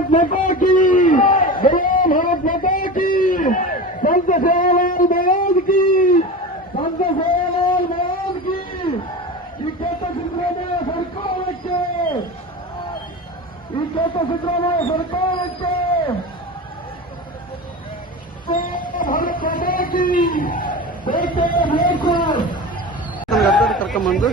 भारत माता की बोलो भारत माता की संत सेवालाल महाराज की संत सेवालाल महाराज की ಈ ಕೆಟ್ಟ ಸಿದ್ದರಾಮಯ್ಯ ಸರ್ಕಾರಕ್ಕೆ ಈ ಕೆಟ್ಟ ಸಿದ್ದರಾಮಯ್ಯ ಸರ್ಕಾರಕ್ಕೆ ಭಾರತ ಮಾತಾ ಕಿ ಬೇಕೇ ಬೇಕು ಕರ್ಕೊಂಬಂದು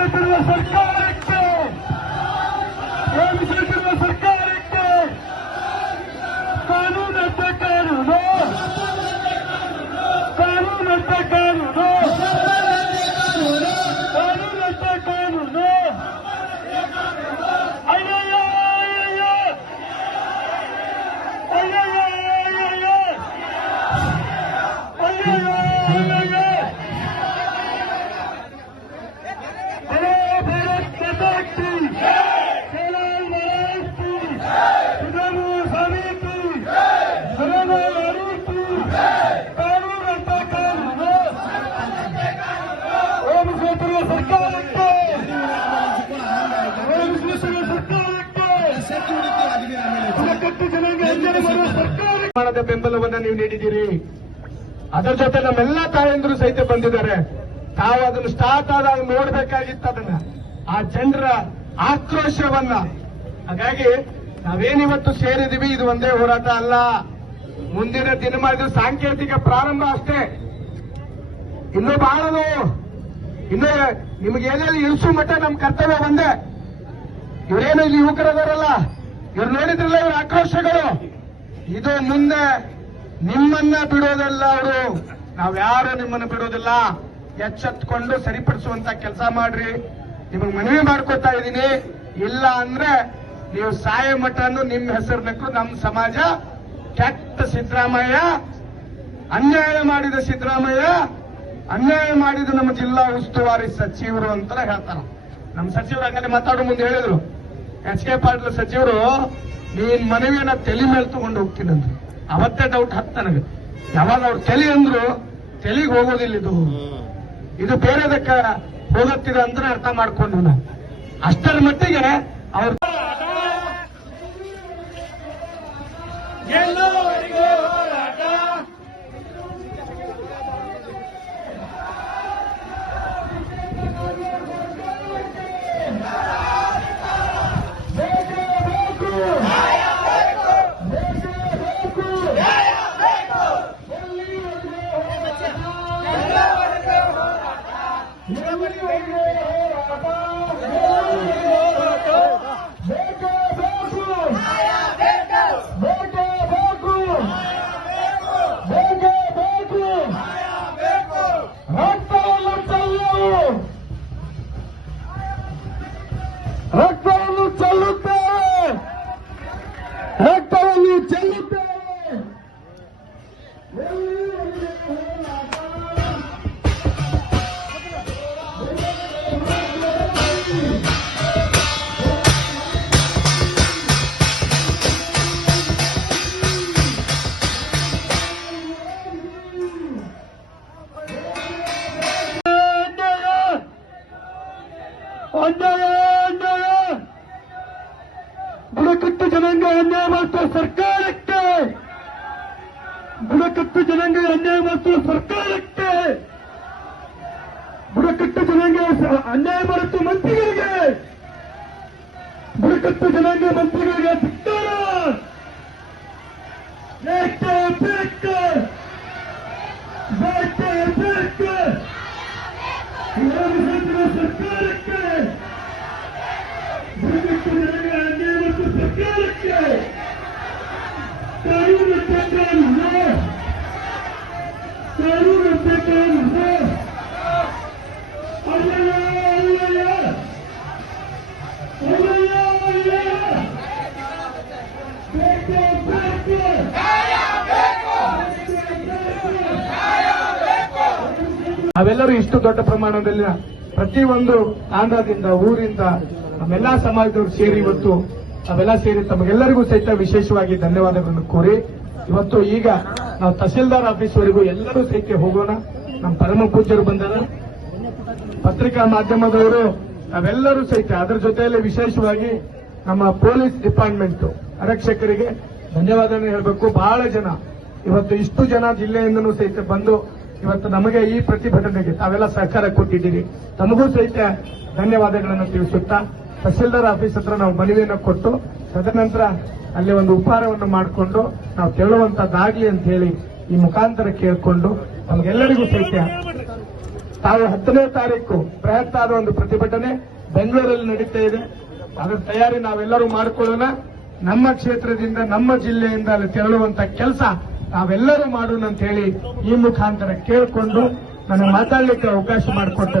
ನೇಮಿಸುತ್ತಿರುವ ಪ್ರಮಾಣದ ಬೆಂಬಲವನ್ನ ನೀವು ನೀಡಿದ್ದೀರಿ. ಅದರ ಜೊತೆ ನಮ್ಮೆಲ್ಲಾ ತಾಯಂದಿರು ಸಹಿತ ಬಂದಿದ್ದಾರೆ. ತಾವು ಅದನ್ನು ಸ್ಟಾರ್ಟ್ ಆದಾಗ ನೋಡ್ಬೇಕಾಗಿತ್ತು ಅದನ್ನ. ಆ ಜನರ ಆಕ್ರೋಶವನ್ನ. ಹಾಗಾಗಿ ನಾವೇನಿವತ್ತು ಸೇರಿದೀವಿ ಇದು ಒಂದೇ ಹೋರಾಟ ಅಲ್ಲ. ಮುಂದಿನ ದಿನಮಾನ ಇದು ಸಾಂಕೇತಿಕ ಪ್ರಾರಂಭ ಅಷ್ಟೇ. ಇನ್ನೂ ಬಾಳದು. ಇನ್ನೂ ನಿಮಗೆ ಏನೇನು ಇಳಿಸು ಮಟ್ಟ ನಮ್ಮ ಕರ್ತವ್ಯ ಒಂದೇ. ಇವರೇನು ಇಲ್ಲಿ ಯುವಕರದಾರಲ್ಲ ಇವ್ರು ನೋಡಿದ್ರಲ್ಲ ಇವ್ರ ಆಕ್ರೋಶಗಳು? ಇದು ಮುಂದೆ ನಿಮ್ಮನ್ನ ಬಿಡೋದಲ್ಲ ಅವರು. ನಾವ್ಯಾರು ನಿಮ್ಮನ್ನ ಬಿಡೋದಿಲ್ಲ. ಎಚ್ಚೆತ್ಕೊಂಡು ಸರಿಪಡಿಸುವಂತ ಕೆಲಸ ಮಾಡ್ರಿ. ನಿಮಗೆ ಮನವಿ ಮಾಡ್ಕೊತಾ ಇದ್ದೀನಿ. ಇಲ್ಲ ಅಂದ್ರೆ ನೀವು ಸಾಯ ಮಠನು ನಿಮ್ಮ ಹೆಸರಿನಕ್ಕೂ ನಮ್ಮ ಸಮಾಜ ಕೆಟ್ಟ ಸಿದ್ದರಾಮಯ್ಯ, ಅನ್ಯಾಯ ಮಾಡಿದ ಸಿದ್ದರಾಮಯ್ಯ, ಅನ್ಯಾಯ ಮಾಡಿದ ನಮ್ಮ ಜಿಲ್ಲಾ ಉಸ್ತುವಾರಿ ಸಚಿವರು ಅಂತ ಹೇಳ್ತಾರ. ನಮ್ಮ ಸಚಿವರು ಹಂಗಲ್ಲಿ ಮಾತಾಡೋ ಮುಂದೆ ಹೇಳಿದ್ರು. ಎಚ್ ಕೆ ಪಾಟೀಲ್ ಸಚಿವರು ನೀನ್ ಮನವಿಯನ್ನ ತಲೆ ಮೇಲೆ ತಗೊಂಡು ಹೋಗ್ತೀನಂದ್ರು ಅವತ್ತೇ ಡೌಟ್ ಹತ್ತು ನನಗೆ. ಯಾವಾಗ ಅವ್ರು ತಲೆ ಅಂದ್ರು ತಲೆಗೆ ಹೋಗೋದಿಲ್ಲ ಇದು. ಇದು ಬೇರೆದಕ್ಕ ಹೋಗತ್ತಿದೆ ಅಂತ ಅರ್ಥ ಮಾಡ್ಕೊಂಡು ನಾವು. ಅಷ್ಟರ ಮಟ್ಟಿಗೆ ಅವ್ರ ಸರ್ಕಾರಕ್ಕೆ! ಬುಡಕಟ್ಟು ಜನಾಂಗಗಳ ಅನ್ಯಾಯ ಮಾಡುತ್ತಿರುವ ಸರ್ಕಾರಕ್ಕೆ! ಬುಡಕಟ್ಟು ಜನಾಂಗ ಅನ್ಯಾಯ ಮಾಡುತ್ತಿರುವ ಮಂತ್ರಿಗಳಿಗೆ! ಬುಡಕಟ್ಟು ಜನಾಂಗ ಮಂತ್ರಿಗಳಿಗೆ ಧಿಕ್ಕಾರ! ಬೇಕು ಬೇಕೇ ಬೇಕು ಇವರು ಸಚಿವ ಸರ್ಕಾರಕ್ಕೆ ಬುಡಕಟ್ಟು ಜನಾಂಗ ಅನ್ಯಾಯ ಮಾಡುವ ಸರ್ಕಾರಕ್ಕೆ ಕಾನೂನು ಬೇಕಾಗಿಲ್ಲ ಕಾನೂನು ಬೇಕಾಗಿಲ್ಲ ಅಯ್ಯಯ್ಯ ಅಯ್ಯಯ್ಯ ಅಯ್ಯಯ್ಯ ಅಯ್ಯಯ್ಯ ಬೇಕೇ ಬೇಕು ನಾವೆಲ್ಲರೂ ಇಷ್ಟು ದೊಡ್ಡ ಪ್ರಮಾಣದಲ್ಲಿ ಪ್ರತಿಯೊಂದು ಆಂಧ್ರದಿಂದ, ಊರಿಂದ, ನಮ್ಮೆಲ್ಲಾ ಸಮಾಜದವರು ಸೇರಿ ಇವತ್ತು ನಾವೆಲ್ಲ ಸೇರಿ ತಮಗೆಲ್ಲರಿಗೂ ಸಹಿತ ವಿಶೇಷವಾಗಿ ಧನ್ಯವಾದಗಳನ್ನು ಕೋರಿ, ಇವತ್ತು ಈಗ ನಾವು ತಹಸೀಲ್ದಾರ್ ಆಫೀಸ್ವರೆಗೂ ಎಲ್ಲರೂ ಸಹಿತ ಹೋಗೋಣ. ನಮ್ಮ ಪರಮ ಪೂಜ್ಯರು ಬಂದಾರ. ಪತ್ರಿಕಾ ಮಾಧ್ಯಮದವರು ನಾವೆಲ್ಲರೂ ಸಹಿತ ಅದರ ಜೊತೆಯಲ್ಲಿ ವಿಶೇಷವಾಗಿ ನಮ್ಮ ಪೊಲೀಸ್ ಡಿಪಾರ್ಟ್ಮೆಂಟ್ ಆರಕ್ಷಕರಿಗೆ ಧನ್ಯವಾದ ಹೇಳಬೇಕು. ಬಹಳ ಜನ, ಇವತ್ತು ಇಷ್ಟು ಜನ ಜಿಲ್ಲೆಯಿಂದನೂ ಸಹಿತ ಬಂದು ಇವತ್ತು ನಮಗೆ ಈ ಪ್ರತಿಭಟನೆಗೆ ತಾವೆಲ್ಲ ಸಹಕಾರ ಕೊಟ್ಟಿದ್ದೀರಿ. ತಮಗೂ ಸಹಿತ ಧನ್ಯವಾದಗಳನ್ನು ತಿಳಿಸುತ್ತಾ ತಹಸೀಲ್ದಾರ್ ಆಫೀಸ್ ಹತ್ರ ನಾವು ಮನವಿಯನ್ನು ಕೊಟ್ಟು, ತದನಂತರ ಅಲ್ಲಿ ಒಂದು ಉಪಹಾರವನ್ನು ಮಾಡಿಕೊಂಡು ನಾವು ತೆರಳುವಂತದ್ದಾಗ್ಲಿ ಅಂತ ಹೇಳಿ ಈ ಮುಖಾಂತರ ಕೇಳಿಕೊಂಡು ನಮಗೆಲ್ಲರಿಗೂ ಸಹಿತ ತಾವು ಹತ್ತನೇ ತಾರೀಕು ಪ್ರಯತ್ನ ಆದ ಒಂದು ಪ್ರತಿಭಟನೆ ಬೆಂಗಳೂರಲ್ಲಿ ನಡೀತಾ ಇದೆ. ಅದರ ತಯಾರಿ ನಾವೆಲ್ಲರೂ ಮಾಡಿಕೊಳ್ಳೋಣ. ನಮ್ಮ ಕ್ಷೇತ್ರದಿಂದ, ನಮ್ಮ ಜಿಲ್ಲೆಯಿಂದ ಅಲ್ಲಿ ತೆರಳುವಂತ ಕೆಲಸ ನಾವೆಲ್ಲರೂ ಮಾಡೋಣ ಅಂತ ಹೇಳಿ ಈ ಮುಖಾಂತರ ಕೇಳಿಕೊಂಡು ನನಗೆ ಮಾತಾಡ್ಲಿಕ್ಕೆ ಅವಕಾಶ ಮಾಡಿಕೊಟ್ಟ